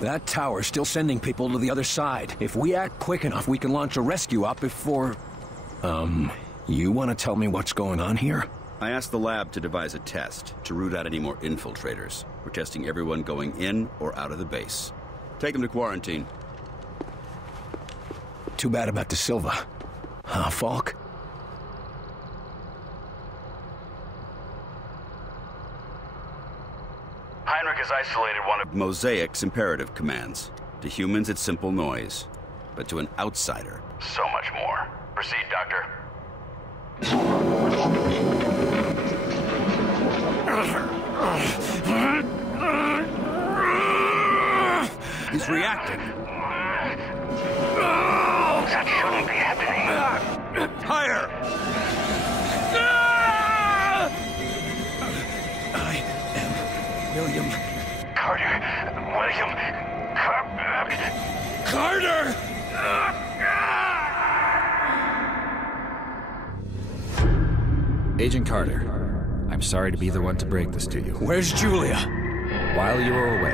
That tower's still sending people to the other side. If we act quick enough, we can launch a rescue op before... You want to tell me what's going on here? I asked the lab to devise a test to root out any more infiltrators. We're testing everyone going in or out of the base. Take them to quarantine. Too bad about De Silva. Falk? Heinrich has isolated one of Mosaic's imperative commands. To humans, it's simple noise. But to an outsider, so much more. Proceed, Doctor. He's reacting. That shouldn't be happening. Higher! I am William... Carter. William. Carter! Agent Carter, I'm sorry to be the one to break this to you. Where's Julia? While you were away,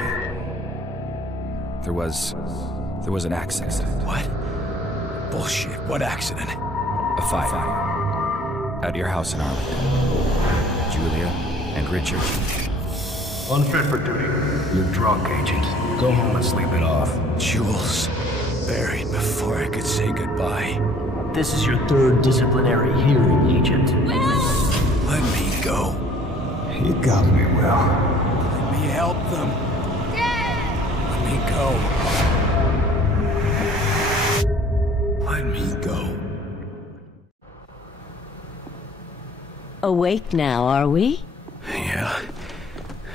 there was an accident. What? Bullshit. What accident? A fire. At your house in Arlington. Julia and Richard. Unfit for duty. You're drunk, Agent. Go home and sleep it off. Jules. Buried before I could say goodbye. This is your third disciplinary hearing, Agent. Let me go. You got me, Will. Let me help them. Let me go. Let me go. Awake now, are we? Yeah.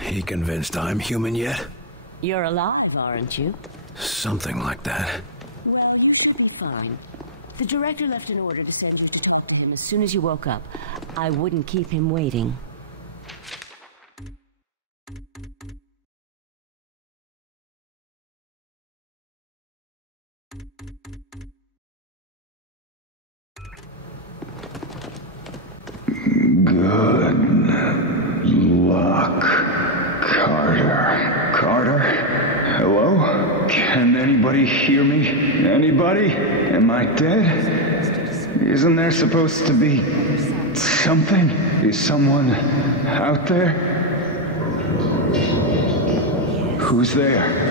He convinced I'm human yet? You're alive, aren't you? Something like that. Well, you should be fine. The director left an order to send you to talk to him as soon as you woke up. I wouldn't keep him waiting. Good luck, Carter. Carter? Hello? Can anybody hear me? Anybody? Am I dead? Isn't there supposed to be something? Is someone out there? Who's there?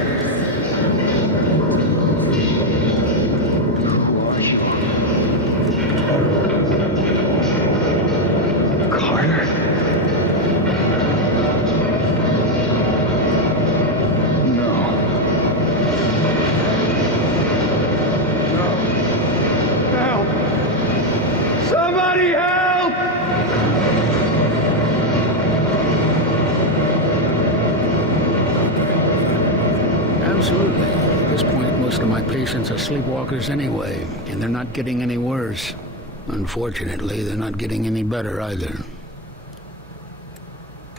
Absolutely. At this point, most of my patients are sleepwalkers anyway, and they're not getting any worse. Unfortunately, they're not getting any better either.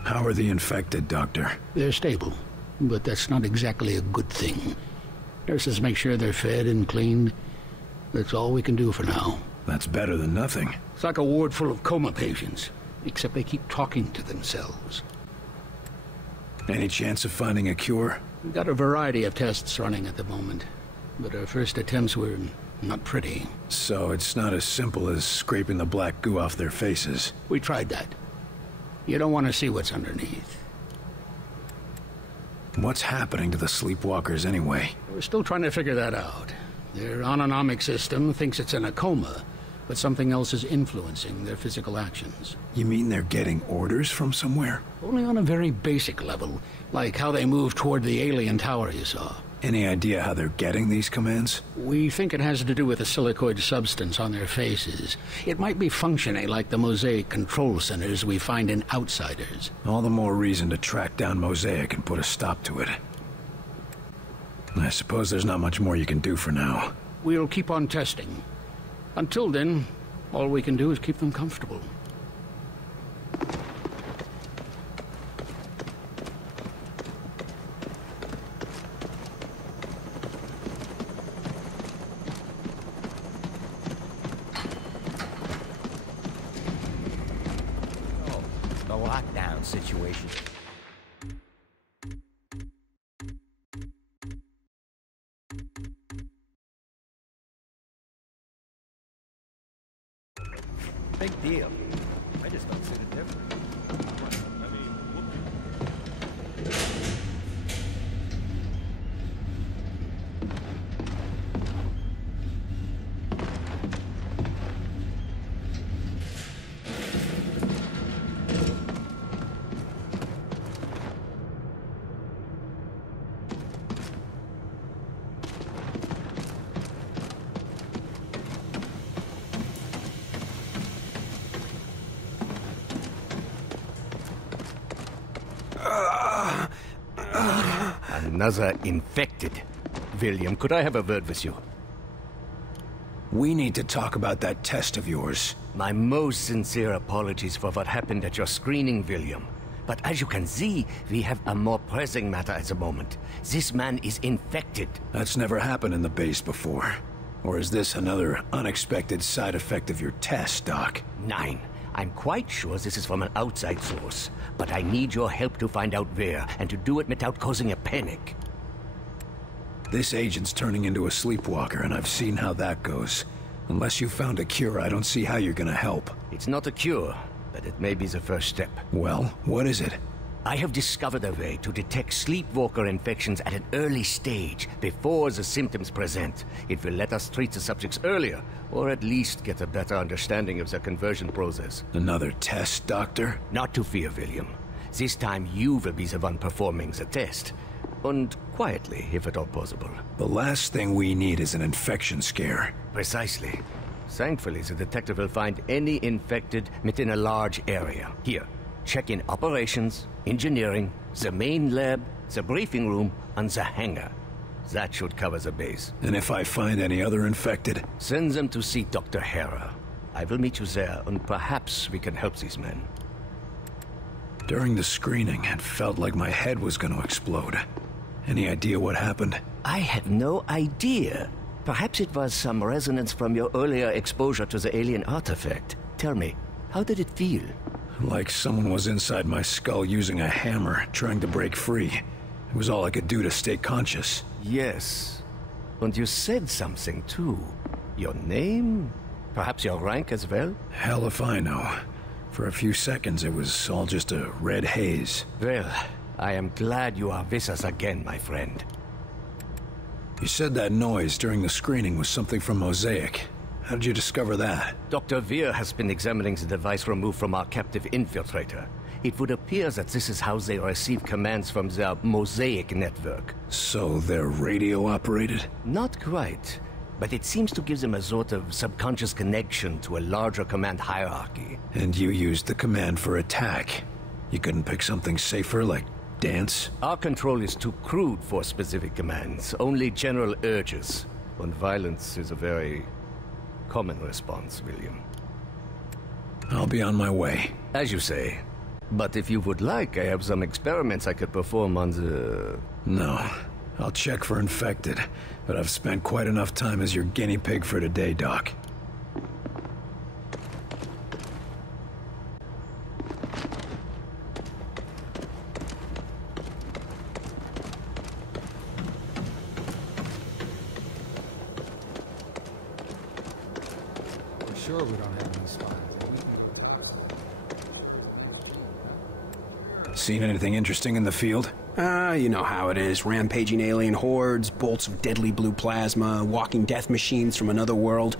How are the infected, Doctor? They're stable, but that's not exactly a good thing. Nurses make sure they're fed and cleaned. That's all we can do for now. That's better than nothing. It's like a ward full of coma patients, except they keep talking to themselves. Any chance of finding a cure? We've got a variety of tests running at the moment, but our first attempts were not pretty. So it's not as simple as scraping the black goo off their faces. We tried that. You don't want to see what's underneath. What's happening to the sleepwalkers anyway? We're still trying to figure that out. Their autonomic system thinks it's in a coma, but something else is influencing their physical actions. You mean they're getting orders from somewhere? Only on a very basic level, like how they move toward the alien tower you saw. Any idea how they're getting these commands? We think it has to do with the silicoid substance on their faces. It might be functioning like the Mosaic control centers we find in Outsiders. All the more reason to track down Mosaic and put a stop to it. I suppose there's not much more you can do for now. We'll keep on testing. Until then, all we can do is keep them comfortable. The lockdown situation. Big deal. I just don't see the difference. Another infected. William, could I have a word with you? We need to talk about that test of yours. My most sincere apologies for what happened at your screening, William. But as you can see, we have a more pressing matter at the moment. This man is infected. That's never happened in the base before. Or is this another unexpected side effect of your test, Doc? Nine. I'm quite sure this is from an outside source, but I need your help to find out where, and to do it without causing a panic. This agent's turning into a sleepwalker, and I've seen how that goes. Unless you found a cure, I don't see how you're gonna help. It's not a cure, but it may be the first step. Well, what is it? I have discovered a way to detect sleepwalker infections at an early stage, before the symptoms present. It will let us treat the subjects earlier, or at least get a better understanding of their conversion process. Another test, Doctor? Not to fear, William. This time you will be the one performing the test. And quietly, if at all possible. The last thing we need is an infection scare. Precisely. Thankfully, the detective will find any infected within a large area. Here. Check in operations, engineering, the main lab, the briefing room, and the hangar. That should cover the base. And if I find any other infected? Send them to see Dr. Hera. I will meet you there, and perhaps we can help these men. During the screening, it felt like my head was going to explode. Any idea what happened? I have no idea. Perhaps it was some resonance from your earlier exposure to the alien artifact. Tell me, how did it feel? Like someone was inside my skull using a hammer, trying to break free. It was all I could do to stay conscious. Yes. And you said something, too. Your name? Perhaps your rank as well? Hell if I know. For a few seconds, it was all just a red haze. Well, I am glad you are with us again, my friend. You said that noise during the screening was something from Mosaic. How did you discover that? Dr. Veer has been examining the device removed from our captive infiltrator. It would appear that this is how they receive commands from their Mosaic network. So they're radio-operated? Not quite. But it seems to give them a sort of subconscious connection to a larger command hierarchy. And you used the command for attack. You couldn't pick something safer, like dance? Our control is too crude for specific commands, only general urges. And violence is a very common response, William. I'll be on my way. As you say. But if you would like, I have some experiments I could perform on the... No. I'll check for infected, but I've spent quite enough time as your guinea pig for today, Doc. Sure we don't have any spies. Seen anything interesting in the field? You know how it is. Rampaging alien hordes, bolts of deadly blue plasma, walking death machines from another world.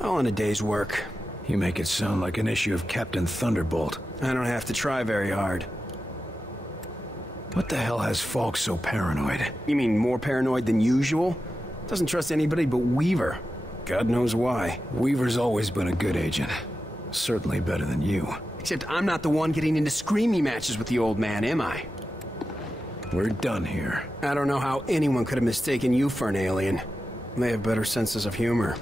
All in a day's work. You make it sound like an issue of Captain Thunderbolt. I don't have to try very hard. What the hell has Falk so paranoid? You mean more paranoid than usual? Doesn't trust anybody but Weaver. God knows why. Weaver's always been a good agent. Certainly better than you. Except I'm not the one getting into screamy matches with the old man, am I? We're done here. I don't know how anyone could have mistaken you for an alien. They have better senses of humor.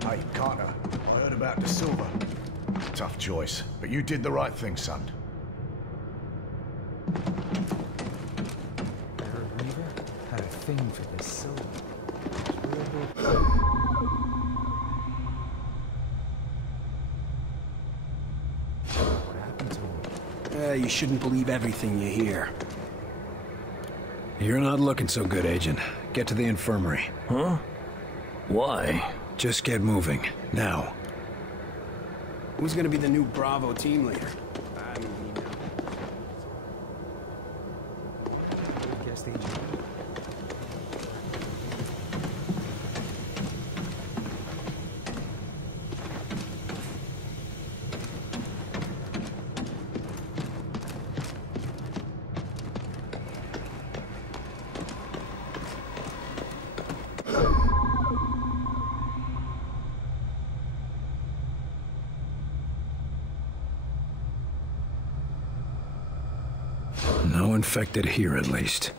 Hey, Carter. I heard about De Silva. Tough choice, but you did the right thing, son. I heard Weaver had a thing for this silver. What happened to him? You shouldn't believe everything you hear. You're not looking so good, Agent. Get to the infirmary. Huh? Why? Just get moving. Now. Who's gonna be the new Bravo team leader? I mean, Guest agent. No infected here, at least.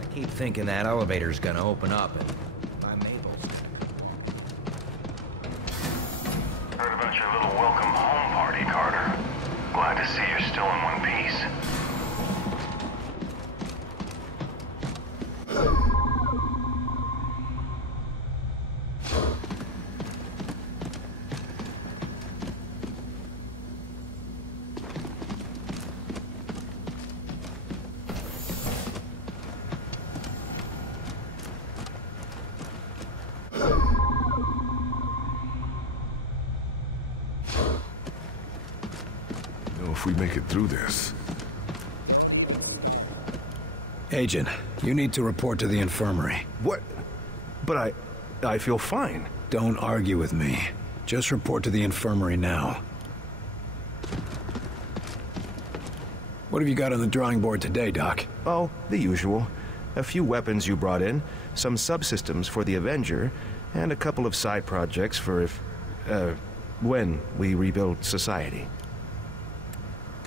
I keep thinking that elevator's gonna open up and by Mabel's. Heard about your little welcome home party, Carter. Glad to see you're still in one piece. If we make it through this. Agent, you need to report to the infirmary. What? But I feel fine. Don't argue with me. Just report to the infirmary now. What have you got on the drawing board today, Doc? Oh, the usual. A few weapons you brought in, some subsystems for the Avenger, and a couple of side projects for when we rebuild society.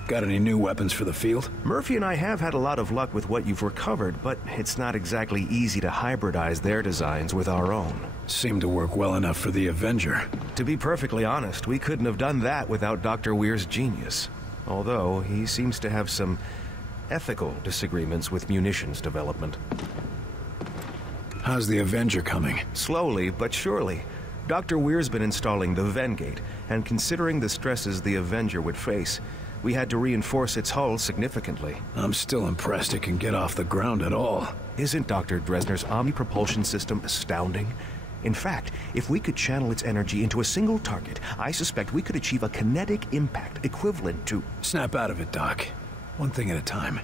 Got any new weapons for the field? Murphy and I have had a lot of luck with what you've recovered, but it's not exactly easy to hybridize their designs with our own. Seemed to work well enough for the Avenger. To be perfectly honest, we couldn't have done that without Dr. Weir's genius. Although, he seems to have some ethical disagreements with munitions development. How's the Avenger coming? Slowly, but surely. Dr. Weir's been installing the Vengate, and considering the stresses the Avenger would face, we had to reinforce its hull significantly. I'm still impressed it can get off the ground at all. Isn't Dr. Dresner's omni-propulsion system astounding? In fact, if we could channel its energy into a single target, I suspect we could achieve a kinetic impact equivalent to... Snap out of it, Doc. One thing at a time.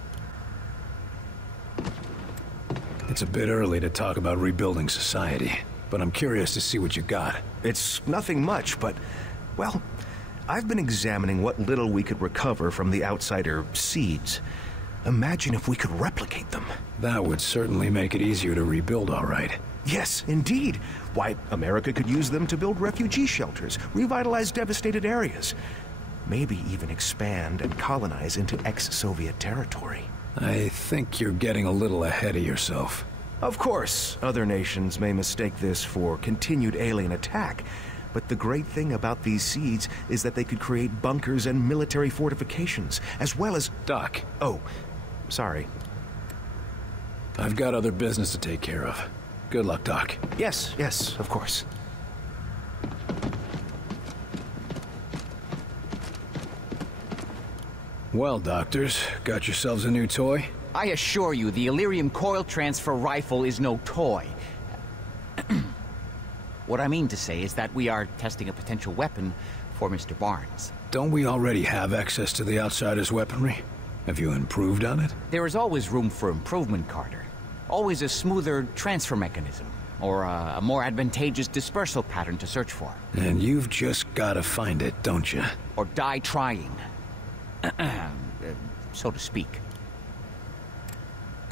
It's a bit early to talk about rebuilding society, but I'm curious to see what you got. It's nothing much, but, well, I've been examining what little we could recover from the outsider seeds. Imagine if we could replicate them. That would certainly make it easier to rebuild, all right. Yes, indeed. Why, America could use them to build refugee shelters, revitalize devastated areas, maybe even expand and colonize into ex-Soviet territory. I think you're getting a little ahead of yourself. Of course, other nations may mistake this for continued alien attack, but the great thing about these seeds is that they could create bunkers and military fortifications, as well as... Doc. Oh, sorry. I've got other business to take care of. Good luck, Doc. Yes, yes, of course. Well, doctors, got yourselves a new toy? I assure you, the Illyrium coil transfer rifle is no toy. What I mean to say is that we are testing a potential weapon for Mr. Barnes. Don't we already have access to the Outsider's weaponry? Have you improved on it? There is always room for improvement, Carter. Always a smoother transfer mechanism, or a more advantageous dispersal pattern to search for. And you've just gotta find it, don't you? Or die trying. So to speak.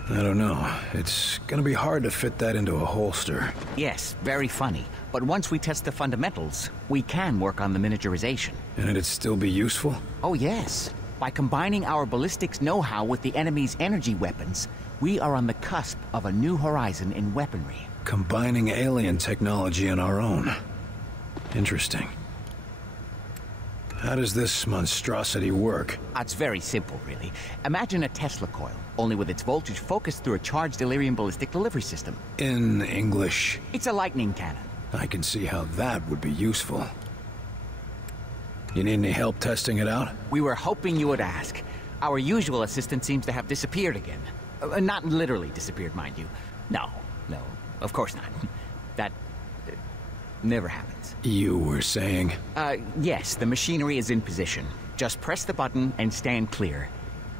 I don't know. It's gonna be hard to fit that into a holster. Yes, very funny. But once we test the fundamentals, we can work on the miniaturization. And it'd still be useful? Oh yes. By combining our ballistics know-how with the enemy's energy weapons, we are on the cusp of a new horizon in weaponry. Combining alien technology and our own. Interesting. How does this monstrosity work? It's very simple, really. Imagine a Tesla coil, only with its voltage focused through a charged Illyrium ballistic delivery system. In English? It's a lightning cannon. I can see how that would be useful. You need any help testing it out? We were hoping you would ask. Our usual assistant seems to have disappeared again. Not literally disappeared, mind you. No, of course not. That never happens. You were saying? Yes, the machinery is in position. Just press the button and stand clear.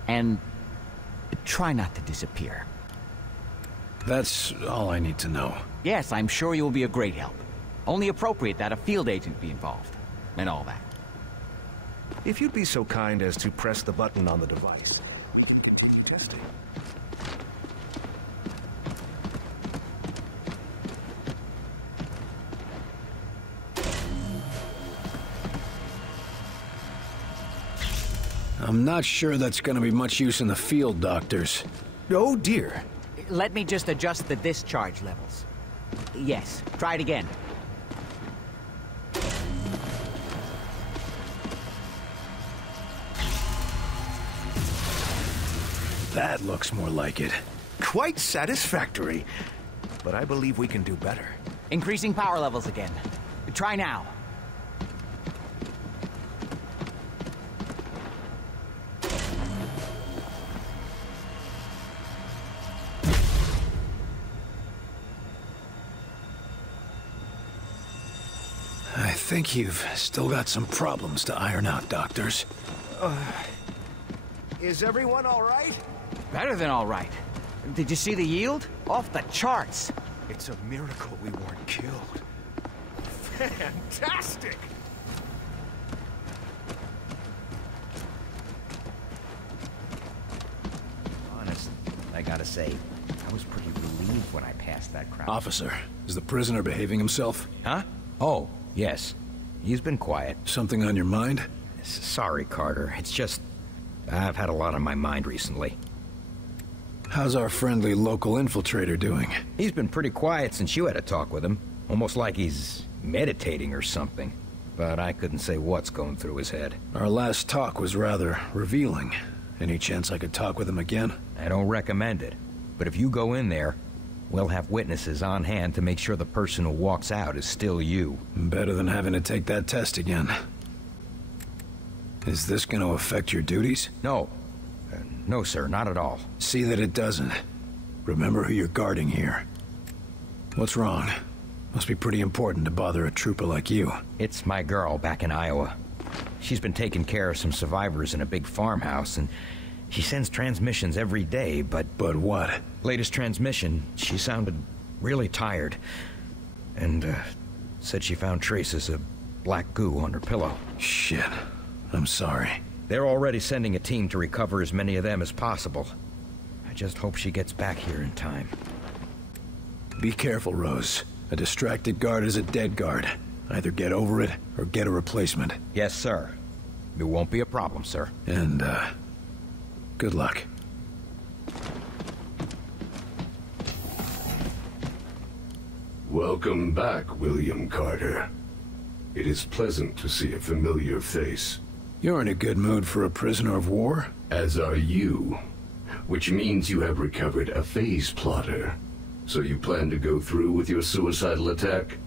And try not to disappear. That's all I need to know. Yes, I'm sure you will be a great help. Only appropriate that a field agent be involved. And all that. If you'd be so kind as to press the button on the device. Testing. I'm not sure that's gonna be much use in the field, doctors. Oh dear. Let me just adjust the discharge levels. Yes, try it again. That looks more like it. Quite satisfactory. But I believe we can do better. Increasing power levels again. Try now. I think you've still got some problems to iron out, doctors. Is everyone all right? Better than all right. Did you see the yield? Off the charts. It's a miracle we weren't killed. Fantastic! Honest, I gotta say, I was pretty relieved when I passed that crowd. Officer, is the prisoner behaving himself? Huh? Oh, yes. He's been quiet. Something on your mind? Sorry, Carter. It's just... I've had a lot on my mind recently. How's our friendly local infiltrator doing? He's been pretty quiet since you had a talk with him. Almost like he's meditating or something. But I couldn't say what's going through his head. Our last talk was rather revealing. Any chance I could talk with him again? I don't recommend it. But if you go in there, we'll have witnesses on hand to make sure the person who walks out is still you. Better than having to take that test again. Is this going to affect your duties? No. No, sir, not at all. See that it doesn't. Remember who you're guarding here. What's wrong? Must be pretty important to bother a trooper like you. It's my girl back in Iowa. She's been taking care of some survivors in a big farmhouse, and she sends transmissions every day, but... But what? Latest transmission, she sounded really tired. And, said she found traces of black goo on her pillow. Shit. I'm sorry. They're already sending a team to recover as many of them as possible. I just hope she gets back here in time. Be careful, Rose. A distracted guard is a dead guard. Either get over it, or get a replacement. Yes, sir. It won't be a problem, sir. And, good luck. Welcome back, William Carter. It is pleasant to see a familiar face. You're in a good mood for a prisoner of war? As are you. Which means you have recovered a phase plotter. So you plan to go through with your suicidal attack?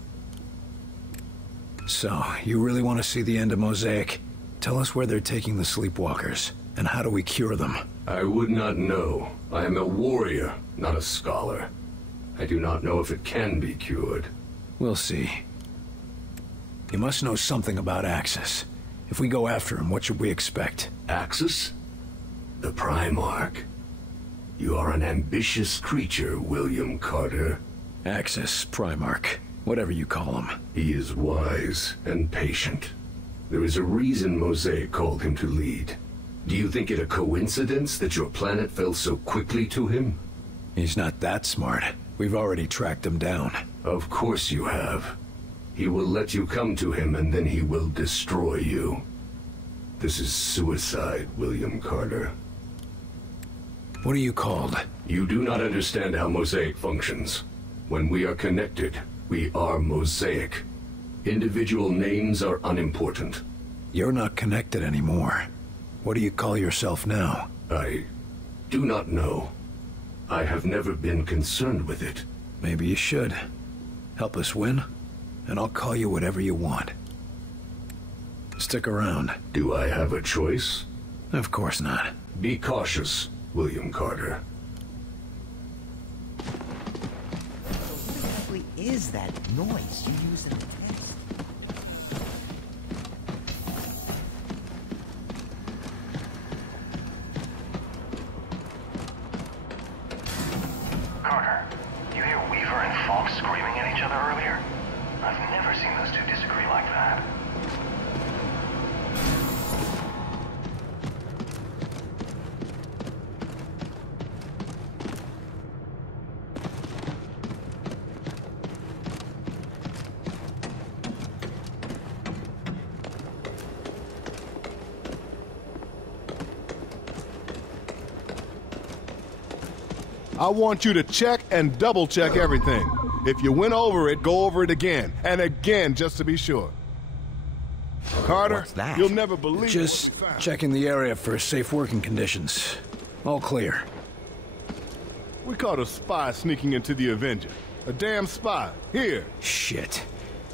So, you really want to see the end of Mosaic? Tell us where they're taking the Sleepwalkers, and how do we cure them? I would not know. I am a warrior, not a scholar. I do not know if it can be cured. We'll see. You must know something about Axis. If we go after him, what should we expect? Axis? The Primarch. You are an ambitious creature, William Carter. Axis, Primarch, whatever you call him. He is wise and patient. There is a reason Mosaic called him to lead. Do you think it a coincidence that your planet fell so quickly to him? He's not that smart. We've already tracked him down. Of course you have. He will let you come to him, and then he will destroy you. This is suicide, William Carter. What are you called? You do not understand how Mosaic functions. When we are connected, we are Mosaic. Individual names are unimportant. You're not connected anymore. What do you call yourself now? I do not know. I have never been concerned with it. Maybe you should. Help us win, and I'll call you whatever you want. Stick around. Do I have a choice? Of course not. Be cautious, William Carter. is that noise you used in the test? Carter, you hear Weaver and Falk screaming at each other earlier? I've never seen those two disagree like that. I want you to check and double-check everything. If you went over it, go over it again. And again, just to be sure. Carter, you'll never believe Just checking the area for safe working conditions. All clear. We caught a spy sneaking into the Avenger. A damn spy. Here. Shit.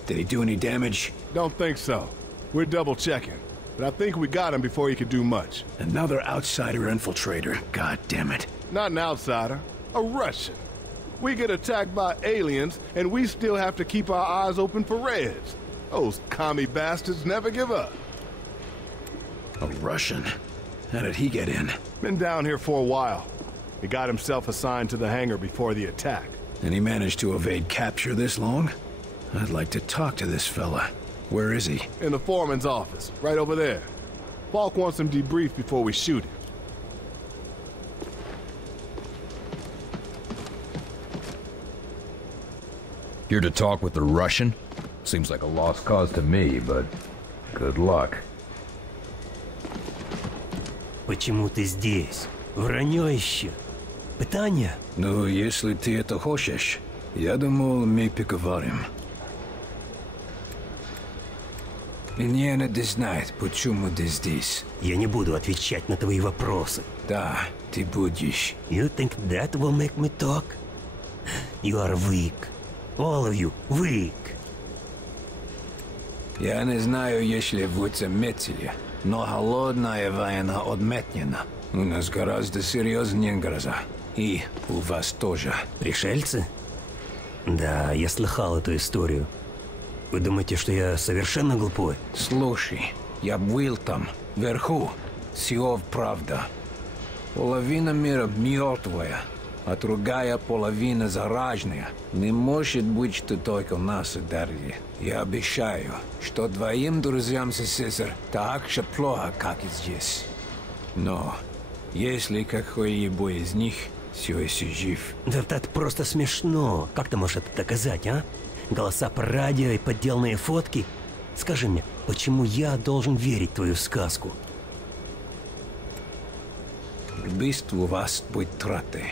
Did he do any damage? Don't think so. We're double-checking. But I think we got him before he could do much. Another outsider infiltrator. God damn it. Not an outsider. A Russian. We get attacked by aliens, and we still have to keep our eyes open for Reds. Those commie bastards never give up. A Russian? How did he get in? Been down here for a while. He got himself assigned to the hangar before the attack. And he managed to evade capture this long? I'd like to talk to this fella. Where is he? In the foreman's office, right over there. Falk wants him debriefed before we shoot him. Here to talk with the Russian? Seems like a lost cause to me, but good luck. Почему ты здесь? Вранье еще. Питание? Ну, если ты это хочешь, я думал, мы поговорим. Мне надо знать, почему ты здесь. Я не буду отвечать на твои вопросы. Да, ты будешь. You think that will make me talk? You are weak. All of you weak. Я не знаю, если вы заметили, но холодная война отменена. У нас гораздо серьезнее гроза. И у вас тоже. Пришельцы? Да, я слыхал эту историю. Вы думаете, что я совершенно глупой? Слушай, я был там, вверху. Все правда. Половина мира мертвая, а другая половина зараженная. Не может быть, что только нас ударили. Я обещаю, что двоим друзьям СССР так же плохо, как и здесь. Но если какой-либо из них все еще жив... Да это просто смешно. Как ты можешь это доказать, а? Голоса по радио и подделанные фотки? Скажи мне, почему я должен верить в твою сказку? Убийство вас будет траты.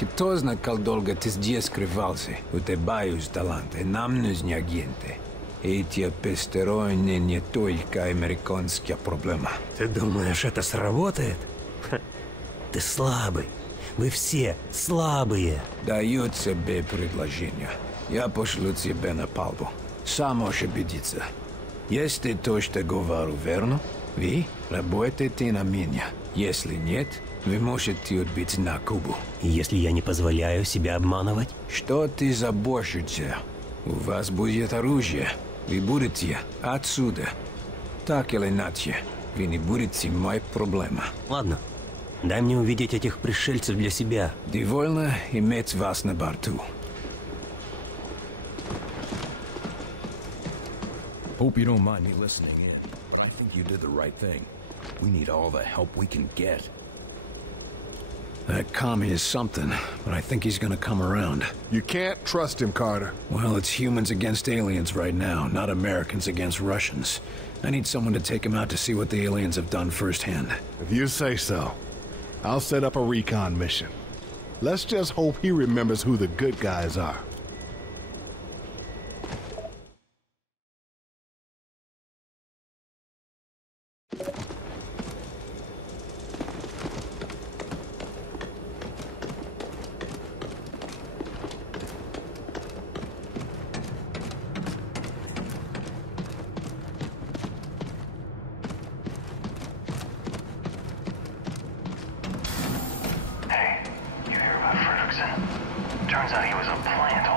Кто знает, как долго ты здесь скрывался? У тебя есть таланты, нам нужны агенты. Эти посторонние не только американская проблема. Ты думаешь, это сработает? Ха. Ты слабый. Вы все слабые. Даю тебе предложение. Я пошлю тебя на палубу. Сам можешь убедиться. Если то, что говорю, верно, вы работаете на меня. Если нет, вы можете отбить на Кубу. Если я не позволяю себя обманывать? Что ты заботишься? У вас будет оружие. Вы будете отсюда. Так или иначе, вы не будете моей проблемой. Ладно. Дай мне увидеть этих пришельцев для себя. Довольно иметь вас на борту. Hope you don't mind me listening in, but I think you did the right thing. We need all the help we can get. That commie is something, but I think he's gonna come around. You can't trust him, Carter. Well, it's humans against aliens right now, not Americans against Russians. I need someone to take him out to see what the aliens have done firsthand. If you say so, I'll set up a recon mission. Let's just hope he remembers who the good guys are. Turns out he was a plant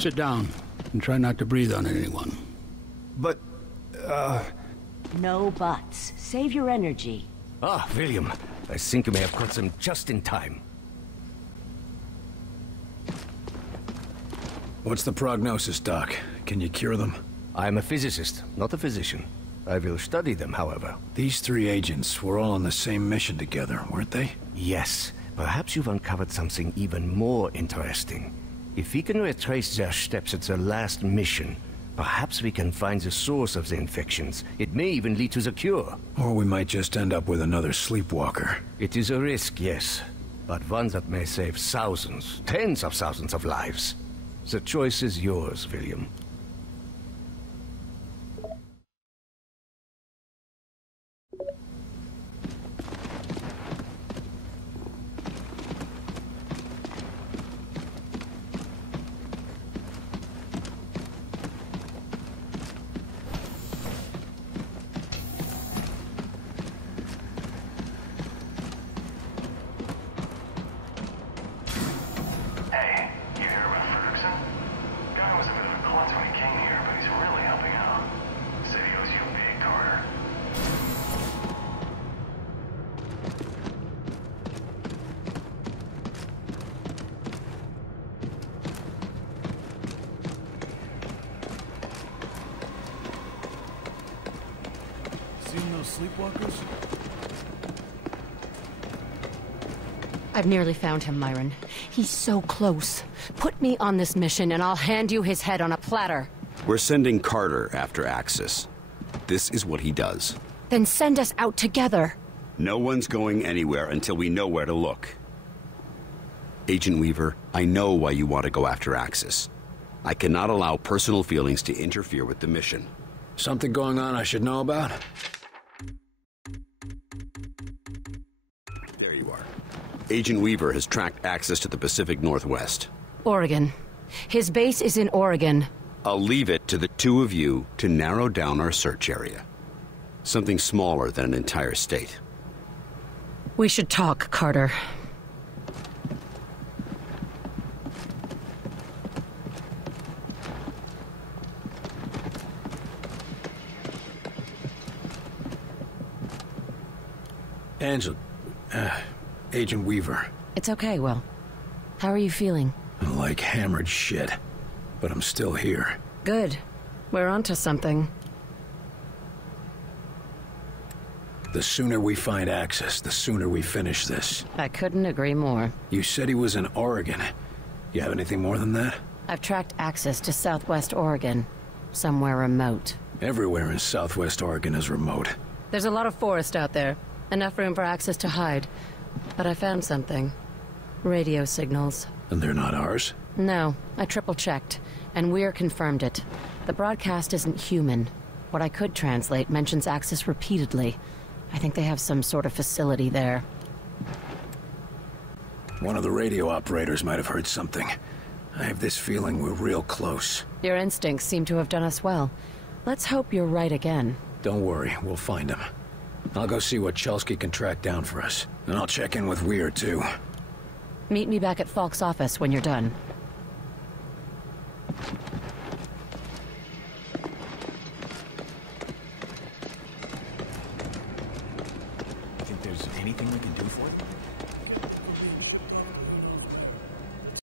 Sit down and try not to breathe on anyone. But, No buts. Save your energy. Ah, William. I think you may have caught them just in time. What's the prognosis, Doc? Can you cure them? I'm a physicist, not a physician. I will study them, however. These 3 agents were all on the same mission together, weren't they? Yes. Perhaps you've uncovered something even more interesting. If we can retrace their steps at their last mission, perhaps we can find the source of the infections. It may even lead to the cure. Or we might just end up with another Sleepwalker. It is a risk, yes. But one that may save thousands, tens of thousands of lives. The choice is yours, William. Seen those sleepwalkers? I've nearly found him, Myron. He's so close. Put me on this mission and I'll hand you his head on a platter. We're sending Carter after Axis. This is what he does. Then send us out together. No one's going anywhere until we know where to look. Agent Weaver, I know why you want to go after Axis. I cannot allow personal feelings to interfere with the mission. Something going on I should know about? There you are. Agent Weaver has tracked Axis to the Pacific Northwest. Oregon. His base is in Oregon. I'll leave it to the 2 of you to narrow down our search area. Something smaller than an entire state. We should talk, Carter. Angela, Agent Weaver. It's okay, Will. How are you feeling? Like hammered shit. But I'm still here. Good. We're onto something. The sooner we find Axis, the sooner we finish this. I couldn't agree more. You said he was in Oregon. You have anything more than that? I've tracked Axis to southwest Oregon. Somewhere remote. Everywhere in southwest Oregon is remote. There's a lot of forest out there. Enough room for Axis to hide. But I found something. Radio signals. And they're not ours? No, I triple-checked. And Weir confirmed it. The broadcast isn't human. What I could translate mentions Axis repeatedly. I think they have some sort of facility there. One of the radio operators might have heard something. I have this feeling we're real close. Your instincts seem to have done us well. Let's hope you're right again. Don't worry, we'll find him. I'll go see what Chelsky can track down for us. And I'll check in with Weir, too. Meet me back at Falk's office when you're done. Think there's anything we can do for it?